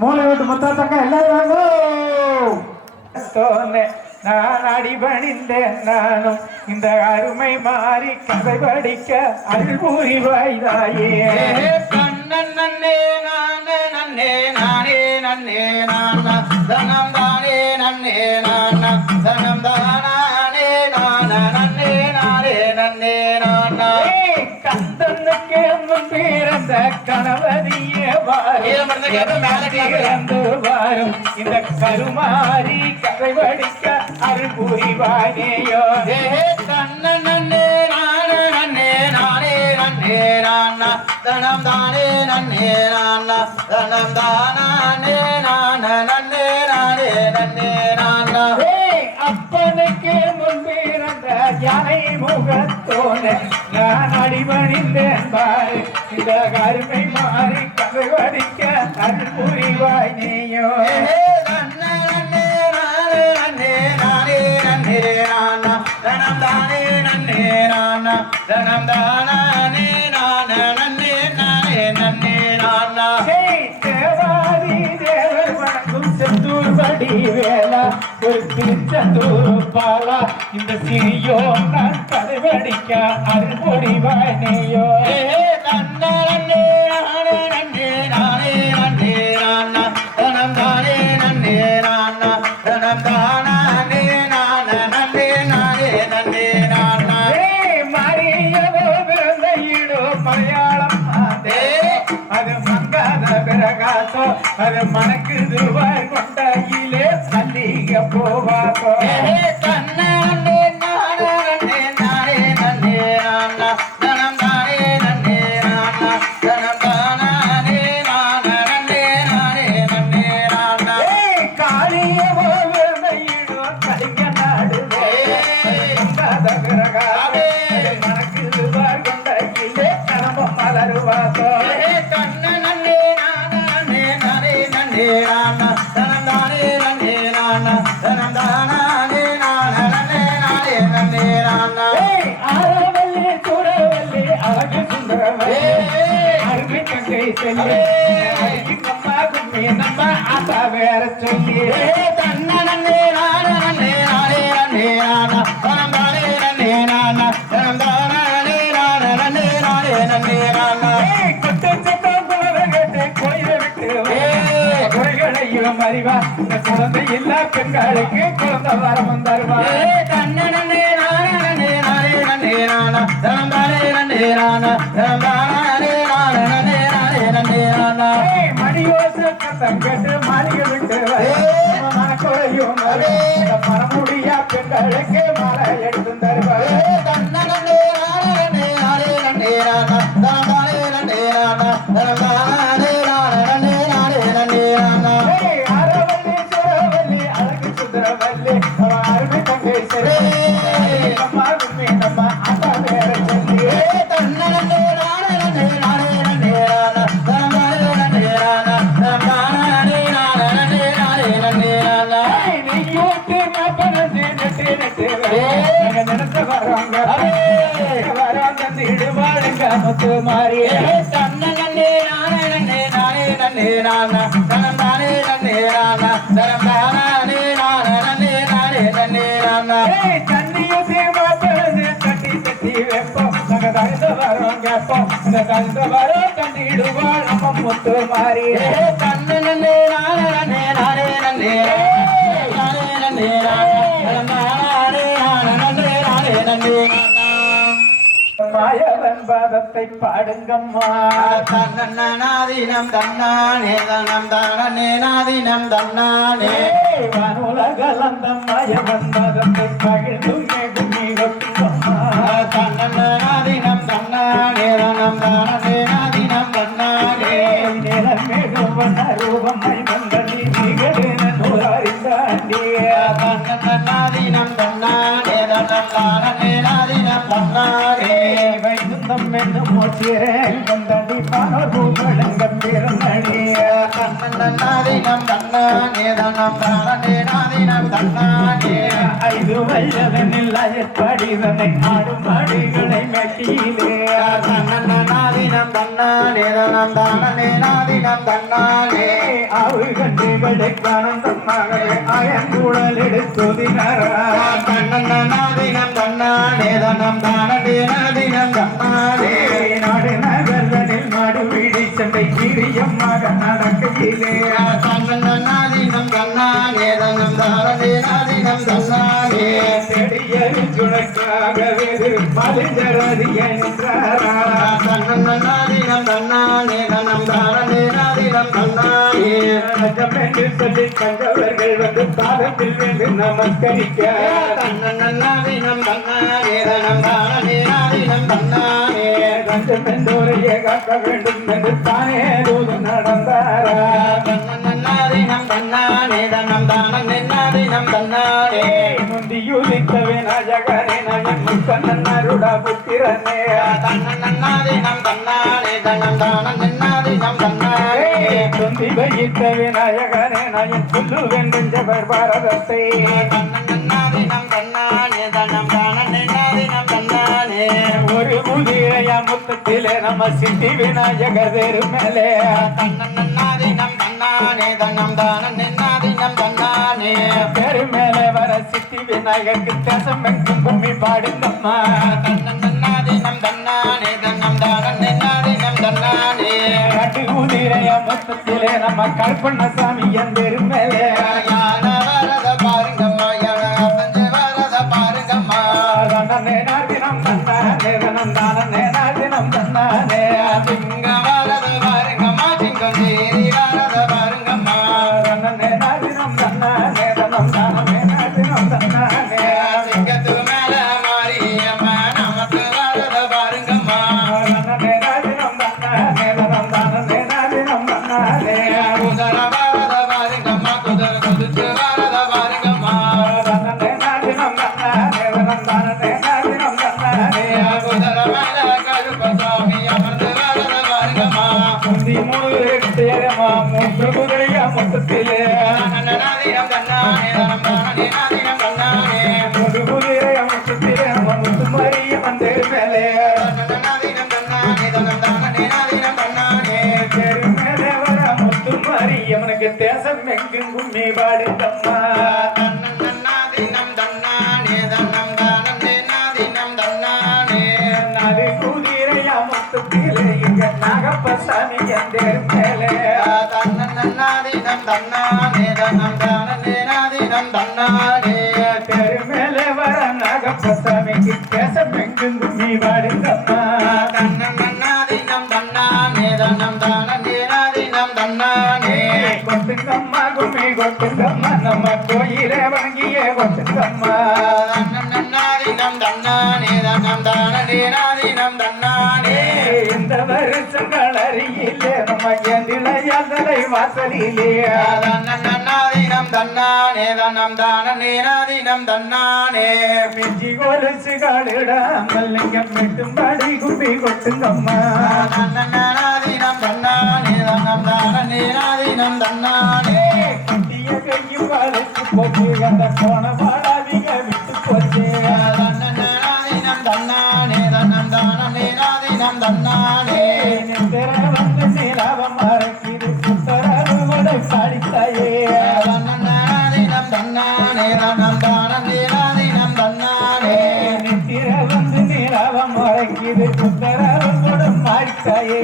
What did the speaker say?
மூளை விட்டு முத்தாத்தங்க எல்லாரும் வாங்க. தோனே நான் அடிபணிந்தேன் நானும். இந்த அருமை மாறி கதை படிக்க அருள் புரிவாய் தாயே கண்ணன் நன்னே நானே நன்னே நானே நன்னே நானா. தனம் தானே நன்னே நானா. தனம் தானே நானா. நன்னே நானே நன்னே நானா. ஏய், கந்தனுக்கு முன் பிறந்த கேட்க. பிறந்து வாரும். இந்த கருமாறி கதை படிக்க அருள் கண்ணன் நன்னே நானே நன்னே நானே நன்னே நானா தனம் தானே நன்னே நானா தனம் தானே நானா நன்னே நானே நன்னே நானா யானை முகத்தோன நான் அடிபணிந்தேன் பாரு. இந்த கருமை மாறி கதை படிக்க அருள் புரிவாய் நீயோ. ஏய், தேவாதி தேவர் வணங்கும் செந்தூர் படி ஒரு திருச்செந்தூர் பாலா இந்த சிறியோ நான் கதை படிக்க அருள் புரிவாய் நீயோ ஏய், மரியவோ பிறந்த ஈடோ மலையாளம் அது மங்காத பிரகாசோ அது மணக்குது கொண்டையிலே மல்லிகை செல்லி நம்ம ஆத்தா வேற சொல்லி. அறிவா? இந்த குழந்தை இல்லா பெண்களுக்கு குழந்தை வரம் தருவா ஏய், மணியோச சத்தம் கேட்டு மாளிகை விட்டு மனக்குறையும் இந்த பரமுடியா பெண்களுக்கு நெட்டு நெட்டு முத்து மாறி ஏய், நேரா பாதத்தை பாடுங்கம்மா. தன்னாதீனம் தன்னானே தனம் தானே நாதீனம் தன்னானே. ஏய், வானுலகளந்தம் மாயவன் பாதத்தை கொட்டுங்கம்மா தன்னாதீனம் தன்னானே தனம் தானே நாதீனம் தன்னானே. தன்னாதீனம் தன்னானே தனம் தானே நாதீனம் தன்னானே. போச்சேன் கொண்டாடி பானோர் பூவழங்க பிறந்தடிய தன்னன்னாதீனம் தன்னானே தன்னம் தானே நாதீனம் தன்னானே ஐந்து வயதனில் அயற்படிதனை ஆடும் அடிகளை மெட்டியிலே தன்னன்னாதீனம் தன்னானே தன்னம் தானே நாதீனம் தன்னானே ஆவு கண்டு படைக்கானந்தம் மகளே அயங்குழல் எடுத்துதினாரா தன்னன்னாதீனம் தன்னானே தன்னம் தானே நாதீனம் வீடி சண்டை கிரியமாக நடக்கையிலே தன்னன்னாதீனம் தன்னானே தன்னம் தானே தன்னானே செடியறி சுழக்காக வெறு பலிஜரதிய நின்றாரா வந்து பாதத்தில் வேண்டு நமஸ்கரிக்க தன்னன்னாதீனம் தன்னானே தானே என்றோரையே காக்க வேண்டும் என்று தானே தூது நடந்தாரா தன்னன்னாதீனம் தன்னானே முந்தியுதித்த விநாயகரே நயன் முக்கண்ணருட புத்திரனே. தன்னன்னாதீனம் தன்னானே தன்னம் தானே நாதீனம் தன்னானே தொந்தி வைத்த விநாயகரே நயன் சொல்லு வேண்டும் ஜபர் பாரதத்தை தன்னன்னாதீனம் தன்னானே தன்னம் தானே நாதீனம் தன்னானே ஒரு முதிரைய முத்தத்திலே நம்ம சித்தி விநாயகர் வேறு மேலே தன்னன்னாதீனம் தன்னானே தன்னம் தானே தன்னானே சித்தி விநாயகருக்கு தேசம் எங்கும் பூமி பாடுங்கம்மா தன்னானே தன்னம் தானே நாதீனம் தன்னானே கட்டு குதிரைய மொத்தத்திலே நம்ம கல்பண்ணசாமி என் பேரு எனக்கு தேசம் எங்கும் கும்மி பாடுதம்மா தன்னன்னாதீனம் தன்னானே மேலே தானே நாதீனம் தன்னானே கொட்டுங்கம்மா நம்ம கோயிலே வணங்கியே கொட்டுங்கம்மா தன்னானே தன்னம் தானே நாதீனம் தன்னானே இந்த வருஷங்கள் அருகிலே நம்ம எந்திளையாதலை வாசலிலே தன்னன்னாதீனம் தன்னானே தன்னம் தானே நாதீனம் தன்னானே மிஞ்சி கொலுசுகளிடாமல் லிங்கம் மெட்டும்படி கும்மி கொட்டுங்கம்மா தன்னன்னாதீனம் தன்னானே தன்னம் தானே நாதீனம் தன்னானே கையும் வளைச்சு போச்சு அந்த போன பாடாதிக விட்டு போச்சு தன்னானே தன்னன் தானே நாதே நம் தன்னானே திற வந்து நிலாவம் மறக்கிது சுத்தரவடை சாடித்தாயே தன்னானே நம் தன்னானே நம் தானே நாதே நம் தன்னானே மாடித்தாயே